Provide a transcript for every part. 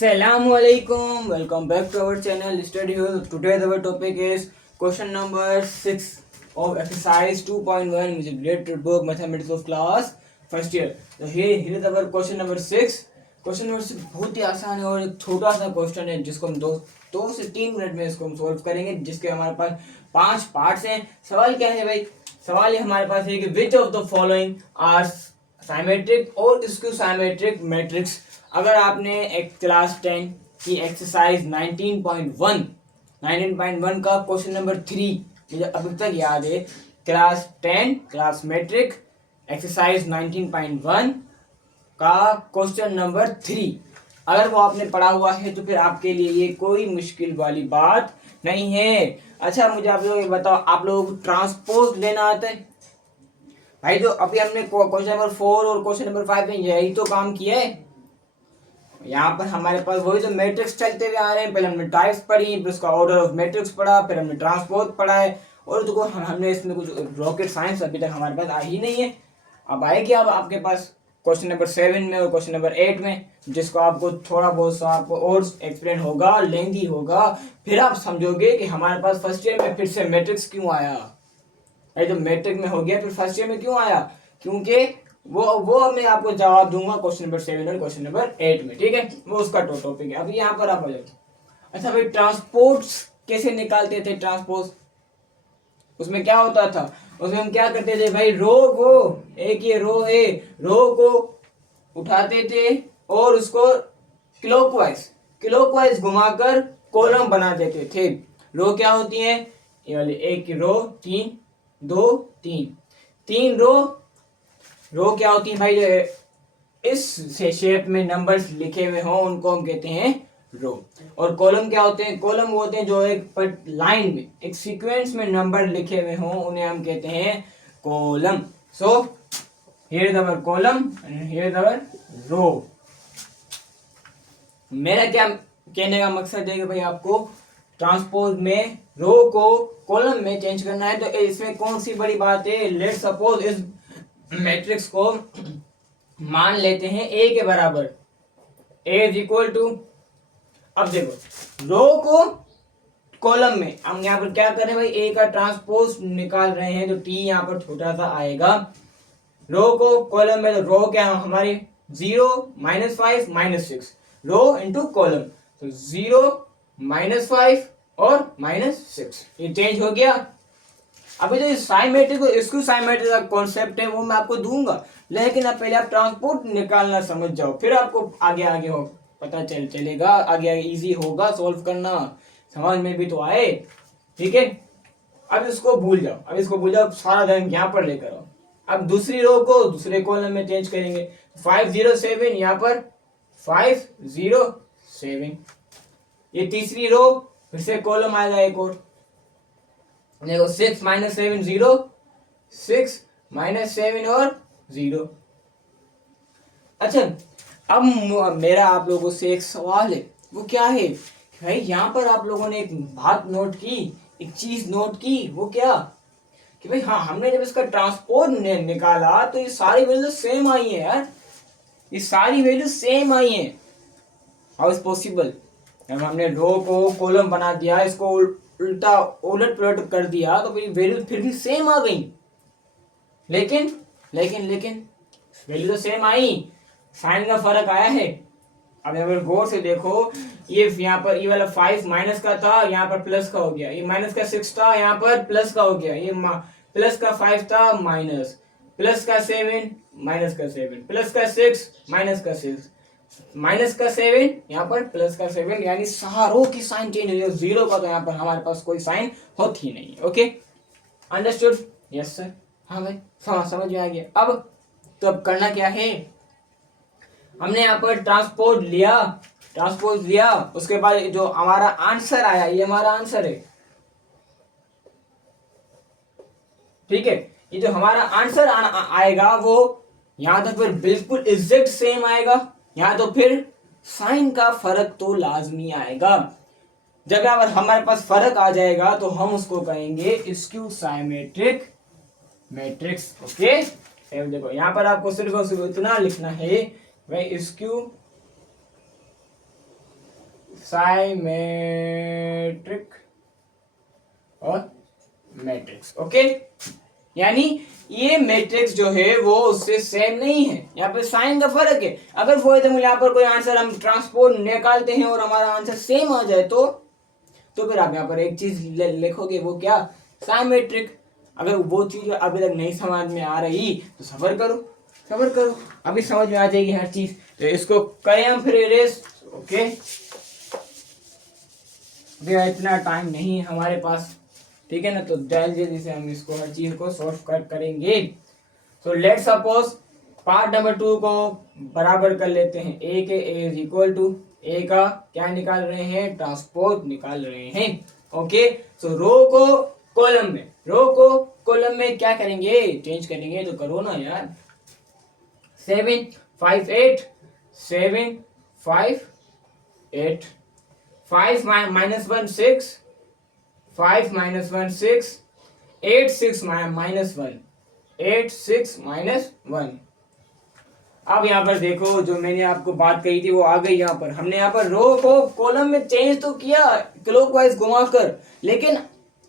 Assalamualaikum. Welcome back to our channel Study Hill. Today our topic is question number 6 of exercise 2.1 which is related to book mathematics of class first year. So here is our question number 6. Question number 6 बहुत ही आसान है और एक छोटा सा question है जिसको हम दो से 3 मिनट में इसको हम सॉल्व करेंगे, जिसके हमारे पास 5 पार्ट्स हैं. सवाल क्या है भाई? सवाल ये हमारे पास है कि which of the following are symmetric और स्क्यू साइमेट्रिक मैट्रिक्स. अगर आपने एक क्लास 10 की एक्सरसाइज 19.1 का क्वेश्चन नंबर 3 मुझे अभी तक याद है, क्लास 10 क्लास मैट्रिक एक्सरसाइज 19.1 का क्वेश्चन नंबर 3 अगर वो आपने पढ़ा हुआ है तो फिर आपके लिए ये कोई मुश्किल वाली बात नहीं है. अच्छा मुझे आप लोग बताओ, आप लोगों को ट्रांसपोज लेना आता है भाई? जो अभी हमने क्वेश्चन नंबर 4 और क्वेश्चन नंबर 5 में यही तो काम किया है. यहाँ पर हमारे पास वही तो मैट्रिक्स चलते हुए आ रहे हैं. पहले हमने टाइप्स पढ़ी, फिर उसका ऑर्डर ऑफ मैट्रिक्स पढ़ा, फिर हमने ट्रांसपोज पढ़ा है. और तो हमने इसमें कुछ रॉकेट साइंस अभी तक हमारे पास आ ही नहीं है. अब आएगी अब आपके पास क्वेश्चन नंबर 7 में और क्वेश्चन नंबर 8 में, जिसको आपको थोड़ा बहुत सा आपको और एक्सप्लेन होगा, लेंथी होगा. फिर आप समझोगे कि हमारे पास फर्स्ट ईयर में फिर से मैट्रिक्स क्यों आया. अरे तो मैट्रिक में हो गया फिर फर्स्ट ईयर में क्यों आया? क्योंकि वो मैं आपको जवाब दूंगा क्वेश्चन नंबर 7 और क्वेश्चन नंबर 8 में. ठीक है, वो उसका टॉपिक है. अभी यहाँ पर आप आ जाओ. अच्छा भाई, ट्रांसपोर्ट कैसे निकालते थे? ट्रांसपोज उसमें क्या होता था? उसमें हम क्या करते थे भाई? रो को, एक ये रो है, रो को उठाते थे और उसको क्लॉकवाइज घुमाकर कॉलम बना देते थे. रो क्या होती है? ये वाली एक रो, 3 2 3 रो क्या होती है भाई? इस शेप में नंबर्स लिखे हुए हों उनको हम कहते हैं रो. और कॉलम क्या होते हैं? कॉलम होते हैं जो एक लाइन में, एक सीक्वेंस में नंबर लिखे हुए हों, उन्हें हम कहते हैं column. So here is our column and here is our row. मेरा क्या कहने का मकसद है कि भाई आपको ट्रांसपोज में रो को कॉलम में चेंज करना है. तो इसमें कौन सी बड़ी बात है? लेट सपोज इस मैट्रिक्स को मान लेते हैं ए के बराबर, ए इज इक्वल टू. अब देखो, रो को कॉलम में हम यहाँ पर क्या कर रहे हैं भाई? ए का ट्रांसपोज निकाल रहे हैं, तो टी यहाँ पर छोटा सा आएगा. रो को कॉलम में, तो रो क्या हमारी 0 -5 -6, रो इंटू कॉलम, तो 0 -5 और -6, ये चेंज हो गया. अभी जो साइमेट्रिक और स्क्यू साइमेट्रिक का कॉन्सेप्ट है वो मैं आपको दूंगा, लेकिन अब पहले आप ट्रांसपोर्ट निकालना समझ जाओ, फिर आपको आगे हो पता चलेगा, आगे इजी होगा सॉल्व करना, समझ में भी तो आए. ठीक है, अब इसको भूल जाओ, सारा ध्यान यहाँ पर लेकर आओ. अब दूसरी रो को दूसरे कॉलम में चेंज करेंगे. 507 यहाँ पर 507. ये तीसरी रो, फिर से कॉलम आएगा एक और. देखो 6 - 7 0, 6 - 7 और 0. अच्छा, अब मेरा आप लोगों से एक सवाल है, वो क्या है भाई? यहाँ पर आप लोगों ने एक बात नोट की, एक चीज नोट की. वो क्या कि भाई हाँ, हमने जब इसका ट्रांसपोज निकाला तो ये सारी वैल्यू सेम आई है यार, ये सारी वैल्यू सेम आई है. How is possible? जब हमने रो को कॉलम बना दिया, इसको उलट पलट कर दिया, तो वैल्यू फिर भी सेम आ गई. लेकिन वैल्यू तो सेम आई, साइन का फर्क आया है. अब अगर गौर से देखो, ये यहाँ पर ये वाला 5 माइनस का था, यहाँ पर प्लस का हो गया. ये माइनस का 6 था, यहाँ पर प्लस का हो गया. ये प्लस का 5 था, माइनस, प्लस का 7 माइनस का 7, प्लस का 6 माइनस का 6, माइनस का 7 यहाँ पर प्लस का 7, यानी सारों की साइन चेंज हुई है. 0 का तो यहाँ पर हमारे पास कोई साइन होती ही नहीं है. Okay, understood? Yes sir. हाँ भाई, समझ में आ गया. अब करना क्या है? हमने यहाँ पर ट्रांसपोज लिया, उसके बाद जो हमारा आंसर आया, ये हमारा आंसर है. ठीक है, ये जो हमारा आंसर आएगा वो यहाँ तक फिर बिल्कुल एग्जैक्ट सेम आएगा. यहाँ तो फिर साइन का फर्क तो लाजमी आएगा. जब अगर हमारे पास फर्क आ जाएगा तो हम उसको कहेंगे स्क्यू साइमेट्रिक मैट्रिक्स. ओके, देखो यहाँ पर आपको सिर्फ इतना लिखना है, स्क्यू साइमेट्रिक और मैट्रिक्स। ओके, यानी ये मैट्रिक्स जो है वो उससे सेम नहीं है, यहाँ पे साइन का फर्क है। अगर फॉर एग्जाम्पल यहाँ पर कोई आंसर हम ट्रांसपोज निकालते हैं और हमारा आंसर सेम आ जाए तो फिर आप यहाँ पर एक चीज लिखोगे, वो क्या, साइमेट्रिक। अगर वो चीज अभी तक नहीं समझ में आ रही तो सबर करो, सबर करो, अभी समझ में आ जाएगी हर चीज। तो इसको करें हम फिर इरेज। ओके, भैया इतना टाइम नहीं है हमारे पास, ठीक है ना, तो जल्दी से हम इसको हर चीज को सॉल्व करेंगे। So let's suppose part number 2 को बराबर कर लेते हैं। ए के ए इज इक्वल टू, ए का क्या निकाल रहे हैं, ट्रांसपोज निकाल रहे हैं। ओके, सो रो को कॉलम में, रो को कॉलम में क्या करेंगे, चेंज करेंगे। तो करो ना यार, 7 5 8 7 5 8 5 minus 1 6 5 minus 1 6 8 6 minus 1 8 6 minus 1। अब यहाँ पर देखो, जो मैंने आपको बात कही थी वो आ गई यहाँ पर। हमने यहाँ पर रो को कॉलम में चेंज तो किया क्लॉकवाइज घुमाकर, लेकिन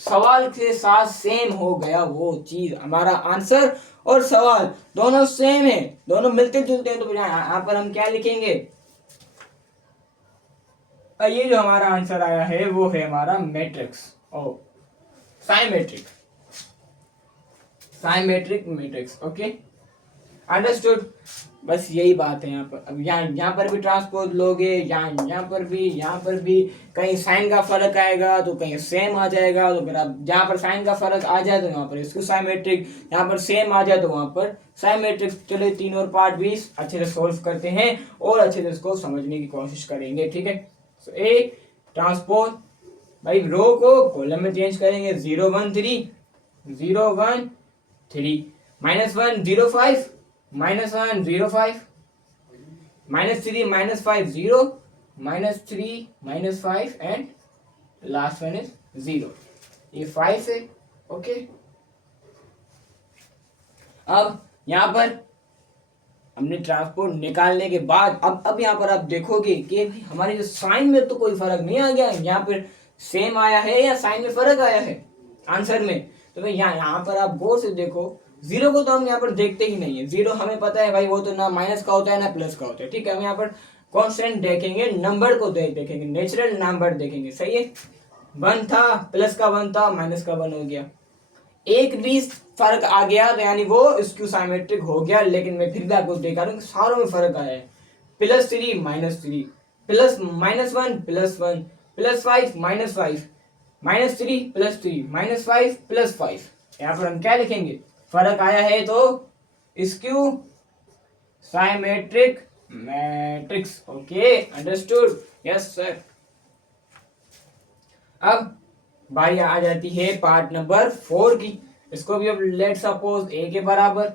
सवाल के साथ सेम हो गया वो चीज। हमारा आंसर और सवाल दोनों सेम है, दोनों मिलते जुलते हैं। तो यहाँ पर हम क्या लिखेंगे, ये जो हमारा आंसर आया है वो है हमारा मैट्रिक्स और symmetric, symmetric matrix. Okay, understood. बस यही बात है यहाँ पर। अब यहाँ पर भी ट्रांसपोज लोगे, यहाँ पर भी कहीं साइन का फर्क आएगा तो कहीं सेम आ जाएगा। तो फिर आप जहाँ पर साइन का फर्क आ जाए तो यहाँ पर इसको साइमेट्रिक, यहाँ पर सेम आ जाए तो वहां पर साइमेट्रिक। चले तीन और पार्ट भी अच्छे से सोल्व करते हैं और अच्छे से इसको समझने की कोशिश करेंगे, ठीक है। ए ट्रांसपोज, भाई रो को कॉलम में चेंज करेंगे, 0 1 3 0 1 3 -1 0 5 -1 0 5 -3 -5 0 -3 -5 एंड लास्ट वन इज 0। ये 5 है। ओके, अब यहाँ पर हमने ट्रांसपोर्ट निकालने के बाद अब यहाँ पर आप देखोगे कि भाई हमारे जो साइन में तो कोई फर्क नहीं आ गया, यहाँ पर सेम आया है या साइन में फर्क आया है आंसर में। तो भाई यहाँ पर आप गौर से देखो, 0 को तो हम यहाँ पर देखते ही नहीं है। 0 हमें पता है भाई, वो तो ना माइनस का होता है ना प्लस का होता है, ठीक है। हम यहाँ पर कॉन्स्टेंट देखेंगे, नंबर को देखेंगे, नेचुरल नंबर देखेंगे, सही है। 1 था, प्लस का 1 था, माइनस का 1 हो गया, एक भी फर्क आ गया तो यानी वो स्क्यू साइमेट्रिक हो गया। लेकिन मैं फिर भी आपको दिखा रहा हूँ सारों में फर्क आया है। +3 -3 प्लस -1 +1 +5 -5 -3 +3 -5 +5। यहाँ पर हम क्या लिखेंगे, फर्क आया है तो skew symmetric matrix. Okay, understood, yes sir. अब बारी आ जाती है पार्ट नंबर 4 की। इसको भी अब लेट सपोज ए के बराबर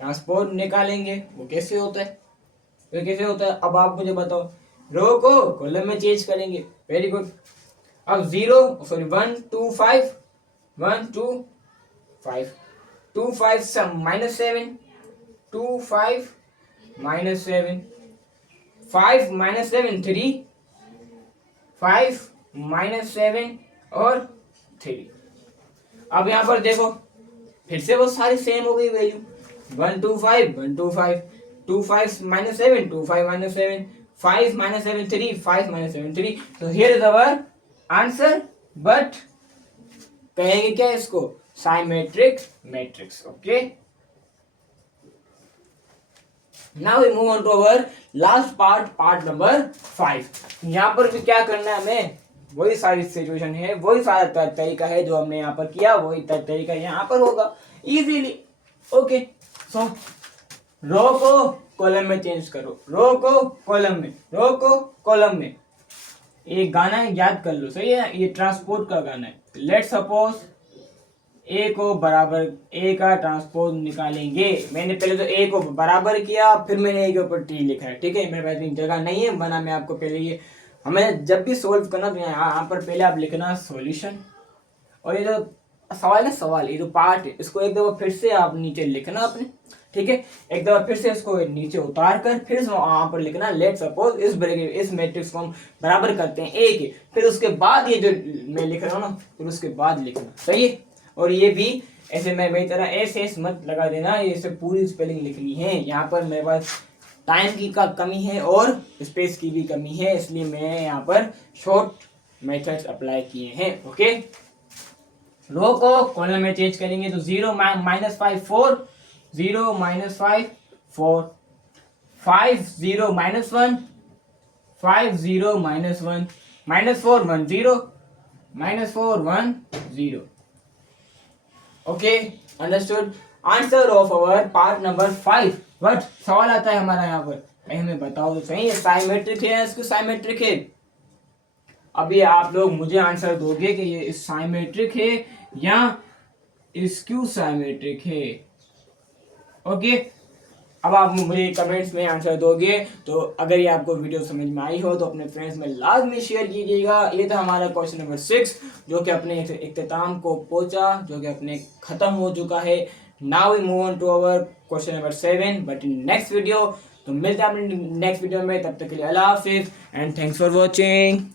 ट्रांसपोज निकालेंगे। वो कैसे होता है, वो कैसे होता है, अब आप मुझे बताओ। रो को कॉलम में चेंज करेंगे, वेरी गुड। अब 1 2 5 1 2 5 2 5 -7 2 5 -7 5 -7 3 5 -7 और 3। अब यहाँ पर देखो फिर से वो सारी सेम हो गई वैल्यू, 1 2 5 1 2 5 2 5 -7 2 5 -7 5 -7 3 5 -7 3। तो here is our answer, but कहेंगे क्या इसको, symmetric matrix. Okay, now we move on to our last part, part number 5। यहाँ पर भी क्या करना है हमें, वही सारी सिचुएशन है, वही सारा तरीका है जो हमने यहाँ पर किया, वही तरीका यहाँ पर होगा इजीली। ओके, सो रो को कॉलम में चेंज करो, रो को कॉलम में, रो को कॉलम में। एक गाना है, याद कर लो, सही है, ये ट्रांसपोर्ट का गाना है। लेट सपोज ए को बराबर, ए का ट्रांसपोज निकालेंगे। मैंने पहले तो ए को बराबर किया, फिर मैंने ए के ऊपर टी लिखा है, ठीक है। मेरे पास इतनी जगह नहीं है, बना मैं आपको पहले ये, हमें जब भी सोल्व करना तो यहाँ पर पहले आप लिखना सॉल्यूशन, और ये जो सवाल है, सवाल ये जो पार्ट है इसको एक दफा फिर से आप नीचे लिखना अपने, ठीक है। एक दफा फिर से इसको नीचे उतार कर फिर वहां पर लिखना लेट सपोज इस मैट्रिक्स को हम बराबर करते हैं ए के, फिर उसके बाद ये जो मैं लिख रहा हूँ ना, फिर उसके बाद लिखना, सही है। और ये भी ऐसे मैं मेरी तरह एस मत लगा देना, ये इसे पूरी स्पेलिंग लिखनी है। यहाँ पर मेरे पास टाइम की का कमी है और स्पेस की भी कमी है, इसलिए मैं यहाँ पर शॉर्ट मेथड्स अप्लाई किए हैं। ओके, रो को कॉलम में चेंज करेंगे तो 0 -5 4, 0 -5 4, 5 0 -1, 5 0 -1, -4 1 0, -4 1 0। Okay, understood. Answer of our part number 5। But सवाल आता है हमारा यहाँ पर, भाई हमें बताओ तो सही, ये साइमेट्रिक है या इसको साइमेट्रिक है? अभी आप लोग मुझे आंसर दोगे कि ये साइमेट्रिक है या स्क्यू साइमेट्रिक है। ओके, अब आप मुझे कमेंट्स में आंसर दोगे। तो अगर ये आपको वीडियो समझ में आई हो तो अपने फ्रेंड्स में लाजमी शेयर कीजिएगा। ये था हमारा क्वेश्चन नंबर 6 जो कि अपने इख्तिताम को पहुंचा, जो कि अपने खत्म हो चुका है। Now we move on to our question number 7 but in next video. तो मिलते हैं अपने नेक्स्ट वीडियो में, तब तक के लिए अल्लाह हाफिज एंड थैंक्स फॉर वॉचिंग।